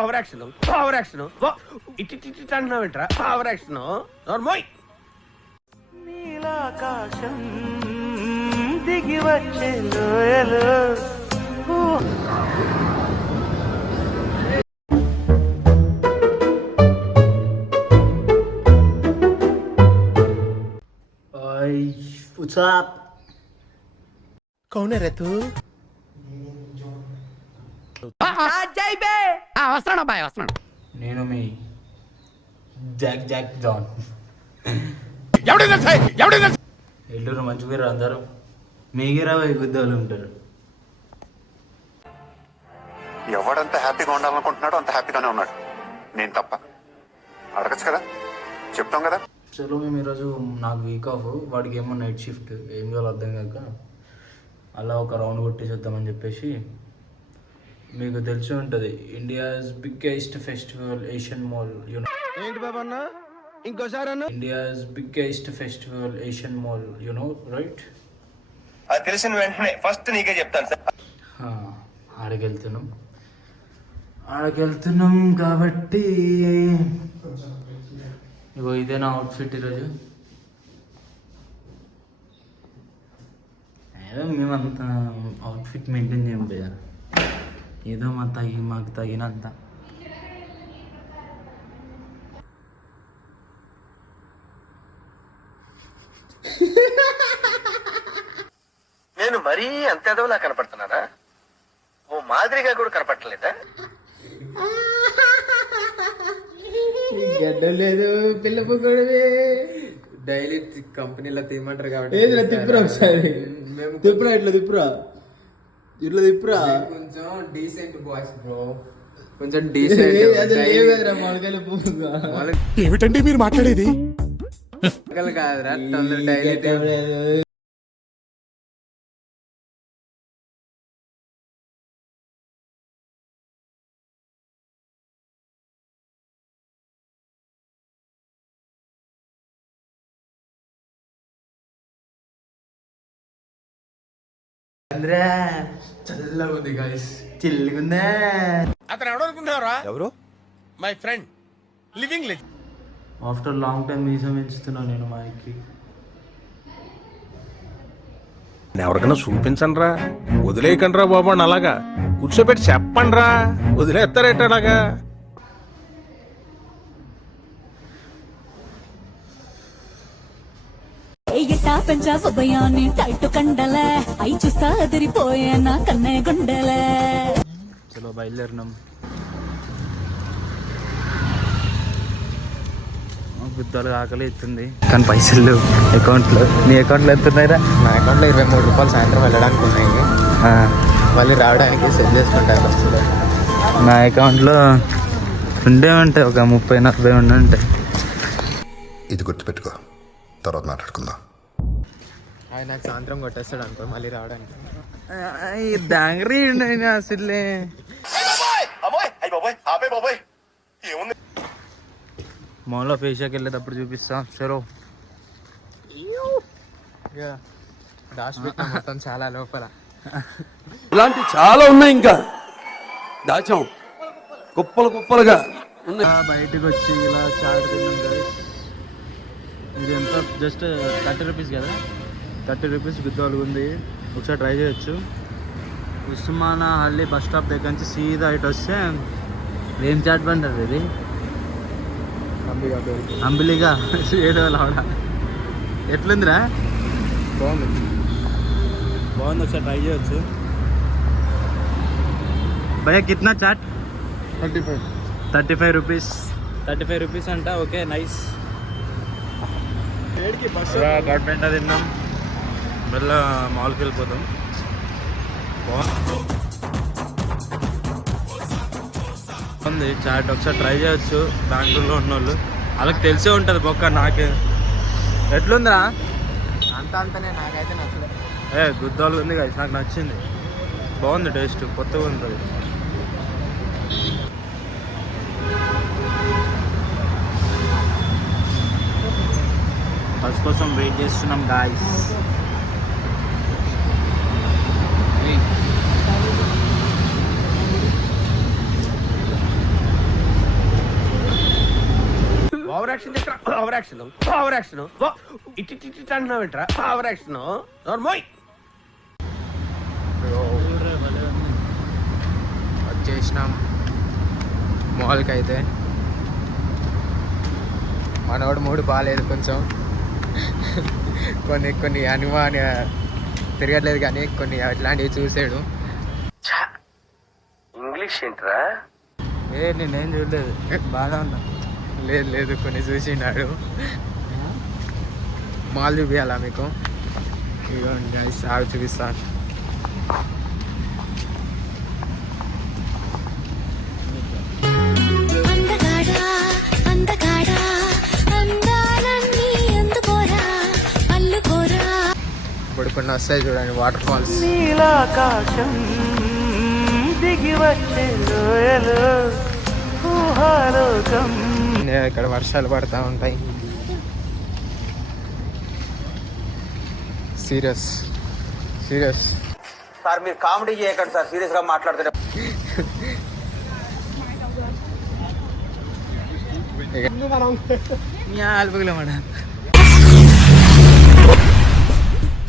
Over action over action ఇటు ఇటు అంటున్నావు ఏంట్రా ఓవర్ యాక్షన్ నోర్మోయ్ నీలాకాశం దిగి వచ్చే లోయలో What's up? कौन है रे तू వస్తున్నాడు అబ్బాయి వస్తున్నాడు నేను మీ జాక్ జాన్ ఎల్లూరు మంచిగా అందరూ మీగిరా గుద్దోళ్ళు ఉంటారు. ఎవడంత హ్యాపీగా ఉండాలనుకుంటున్నాడో అంత హ్యాపీగానే ఉన్నాడు. నేను తప్ప అడగచ్చు కదా, చెప్తాం కదా. చలో మేము ఈరోజు నాకు వీక్ ఆఫ్, వాడికి ఏమో నైట్ షిఫ్ట్, ఏం చేయాలో అర్థం కాక అలా ఒక రౌండ్ కొట్టేసేద్దామని చెప్పేసి. మీకు తెలిసి ఉంటుంది India's biggest festival Asian mall ఏంటి బాబన్న ఇంకోసారి అన్న India's biggest festival Asian mall right. అది తెలిసిన వెంటనే ఫస్ట్ నీకే చెప్తాను సార్. ఆడకెళ్తున్నాం కాబట్టి ఇగో ఇదే నా అవుట్ఫిట్ ఈరోజు. ఏదో మేమంతా అవుట్ఫిట్ మెయింటైన్ చేయం కదా, ఏదో మాకు తగినంత. నేను మరీ అంత ఎదవలా కనపడుతున్నానా? ఓ మాదిరిగా కూడా కనపడలేదా? గడ్డ లేదు పిల్ల పొగడది డైలీ కంపెనీలో తీయమంటారు కాబట్టి తిప్పురా ఒకసారి తిప్పురా ఇట్లా తిప్పురా కొంచెం డీసెంట్ బాయ్స్ బ్రో, కొంచెం డీసెంట్. ఏమిటండి మీరు మాట్లాడేది? కాదురా డైలీ చల్లగా ఉంది గాయస్, చిల్లుగుందా. అతను ఎవడనుకుంటున్నారా? ఎవరు? My friend living legend. After long time మీసం పెంచుతున్నా నేను మైకి. ఎవరికైనా చూపించండి రా, వదిలేయకండి రా బాబు అని అలాగా కూర్చోబెట్టి చెప్పండి రా, వదిలేస్తారేట అలాగా. పంజాబ్ భయాన్ని టైట్ కండలే అయి చూస్తా అదిరిపోయే నా కన్నే గుండెలే. చలో బయలుదేరినాం. గుద్దాలు ఆకలి ఎత్తుంది కానీ పైసలు లేవు అకౌంట్లో. నీ అకౌంట్లో ఎత్తున్నాయిరా? నా అకౌంట్లో 23 రూపాయలు సాయంత్రం వెళ్ళడానికి ఉన్నాయి, మళ్ళీ రావడానికి సెట్ చేసుకుంటారు. నా అకౌంట్లో ఉండే ఉంటాయి ఒక 30-40 ఉండి ఉంటాయి. ఇది గుర్తుపెట్టుకో, తర్వాత మాట్లాడుకుందాం. ఆయన నాకు సాయంత్రం కొట్టేస్తాడు అనుకో మళ్ళీ రావడానికి. దాంగరీ అసలే మాల్లో ఫేషియాకి వెళ్ళేటప్పుడు చూపిస్తా. సరే దాచి పెట్టిన మొత్తం చాలా లోపల. ఇలాంటి చాలా ఉన్నాయి, ఇంకా దాచాం కుప్పలుగా బయటకు వచ్చి ఇలా చాట్ తిన్నాం గైస్. ఇది ఎంత జస్ట్ 30 రూపీస్ కదా, 30 రూపీస్ గుద్దోలు ఉంది. ఒకసారి ట్రై చేయొచ్చు. ఉస్మానా హల్లీ బస్ స్టాప్ దగ్గర నుంచి సీదా ఇటు వస్తే ఏం చాట్ బండి అది? ఇది అంబిలిగా ఏదో లావడ. ఎట్లుందిరా? బాగుంది, ఒకసారి ట్రై చేయొచ్చు. భయ్యా కిतना చాట్? 35 రూపీస్. 35 రూపీస్ అంట. Okay nice. గవర్నమెంట్ తిన్నాం, మళ్ళీ మాల్కి వెళ్ళిపోతాం. బాగుంది చాట్, ఒకసారి ట్రై చేయొచ్చు. బెంగళూరులో ఉన్న వాళ్ళు వాళ్ళకి తెలిసే ఉంటుంది బొక్క. నాకే ఎట్లుందిరా? అంతనే నాకైతే నచ్చలేదు. గుద్దాలు ఉంది కదా, నాకు నచ్చింది. బాగుంది, టేస్ట్ కొత్తగా ఉంటుంది. బస్ కోసం వెయిట్ చేస్తున్నాం గాయ్స్. ఓవర్ యాక్షన్ చేస్తా ఓవర్ యాక్షన్ ఓవర్ యాక్షన్ ఇటు ఇటు ఇటు అంటున్నావేంట్రా ఓవర్ యాక్షన్ నోర్మోయ్ వచ్చేసినాం మాల్కి అయితే. మనోడు మూడు బాగాలేదు కొంచెం, కొన్ని అనుమాన తిరగట్లేదు కానీ కొన్ని అట్లాంటివి చూసాడు. ఇంగ్లీష్ ఏంట్రా? నేనేం చూడలేదు, బాగా ఉన్నా. లేదు కొన్ని చూసినాడు. మాల్ చూపించాలా మీకు? ఇదిగోండి ఆవి చూపిస్తాను. ఇప్పుడు కొన్ని వస్తాయి చూడండి, వాటర్ ఫాల్స్. నీలాకాశం దిగి వచ్చే లోయలు ఊహాలోకం. ఇక్కడ వర్షాలు పడతా ఉంటాయి. సీరియస్ సార్ మీరు కామెడీ చేయకండి సార్, సీరియస్ గా మాట్లాడుతున్నారు.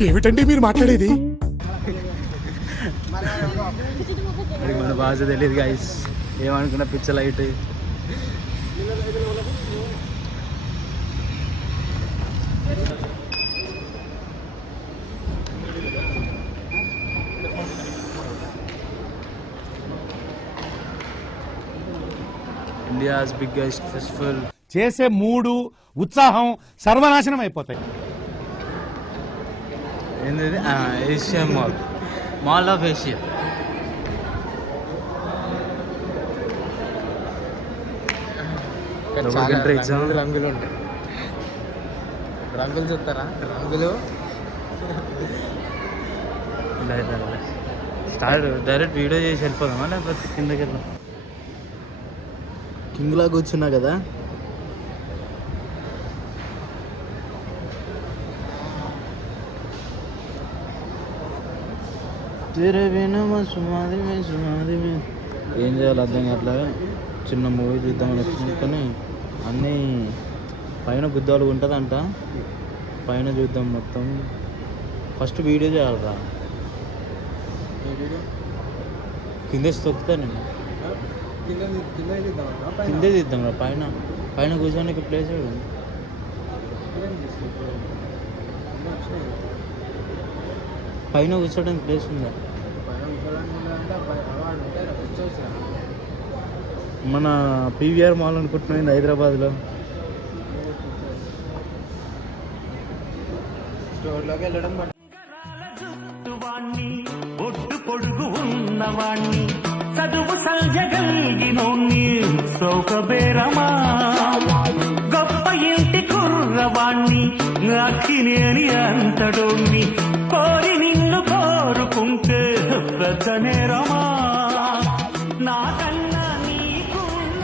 ఏమిటండి మీరు మాట్లాడేది? మన భాష తెలియదు గైస్, ఏమనుకున్న పిచ్చ లైట్. India's biggest festival. చేసే మూడు ఉత్సాహం సర్వనాశనం అయిపోతాయి. ఏంది? Asia mall of Asia. రంగులు ఉంటాయి. రంగులు చూస్తారా? రంగులు డైరెక్ట్ వీడియో చేసి వెళ్ళిపోదామా లేకపోతే కిందకి వెళ్దాం? కింగ్లా కూర్చున్నా కదా. ఏం చేయాలి అర్థం కావట్లేదు. చిన్న మూవీ చూద్దామని వచ్చిన కానీ అన్నీ పైన గుద్దాలు ఉంటుందంట. పైన చూద్దాం మొత్తం. ఫస్ట్ వీడియో చేయాలరా, కిందేసి తొక్కుతా నేను. కిందే తీద్దాం రా. పైన కూర్చోడానికి ప్లేస్ పైన కూర్చోడానికి ప్లేస్ ఉందా? మన పీవీఆర్ మాల్ అనుకుంటున్నాం హైదరాబాద్లో. స్టోర్లోకి వెళ్ళడం ఒడ్డు పొడుగు ఉన్నవాణ్ణి చదువు సంజగలిగినోణ్ణి సౌకబేరమా గొప్ప ఇంటి కుర్రవాణ్ణి అక్కినేని అంతడోణ్ణి కోరి నిన్ను కోరుకుంటే పెద్ద నేరమా నాకన్నా నీకున్న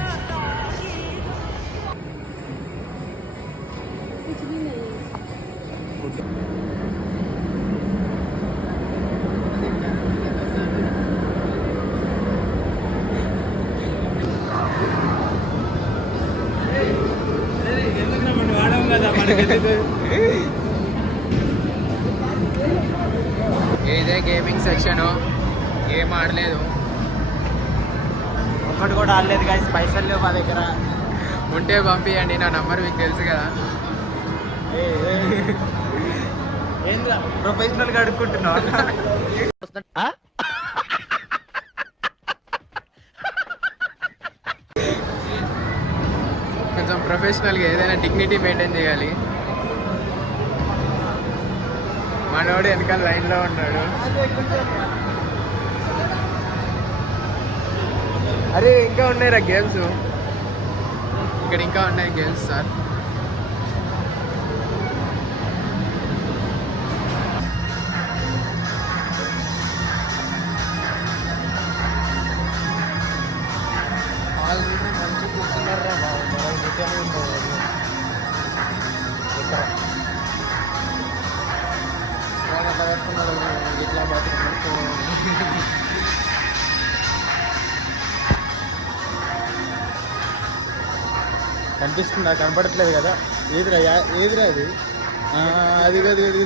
ఇదే గేమింగ్ సెక్షన్. ఏం ఆడలేదు, ఒక్కటి కూడా ఆడలేదు గాయస్. పైసలు లేవు మా దగ్గర. ఉంటే పంపించండి, నా నంబర్ మీకు తెలుసు కదా. ఏంద్రా ప్రొఫెషనల్గా అడుక్కుంటున్నావు? కొంచెం ప్రొఫెషనల్గా ఏదైనా డిగ్నిటీ మెయింటైన్ చేయాలి. మనోడు వెనకాల లైన్లో ఉన్నాడు. అరే ఇంకా ఉన్నాయిరా గేమ్స్, ఇక్కడ ఇంకా ఉన్నాయి గేమ్స్ సార్. కనిపిస్తుందా? కనపడట్లేదు కదా. ఏదిరా ఏదిరా అది? అది కాదు అది.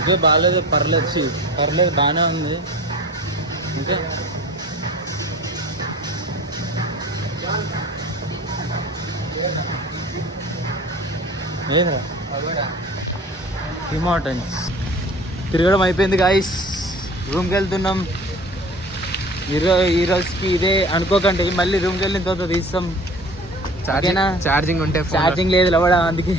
ఓకే బాగాలేదు, పర్లేదు బాగానే ఉంది. ఓకే ఏదిరా హిమాటన్స్ తిరగడం అయిపోయింది గాయస్. రూమ్కి వెళ్తున్నాం. ఈ రోజుకి ఇదే అనుకోకండి, మళ్ళీ రూమ్కి వెళ్ళిన తర్వాత తీస్తాం. ఛార్జింగ్ ఉంటే ఛార్జింగ్ లేదు లవడా, అందుకే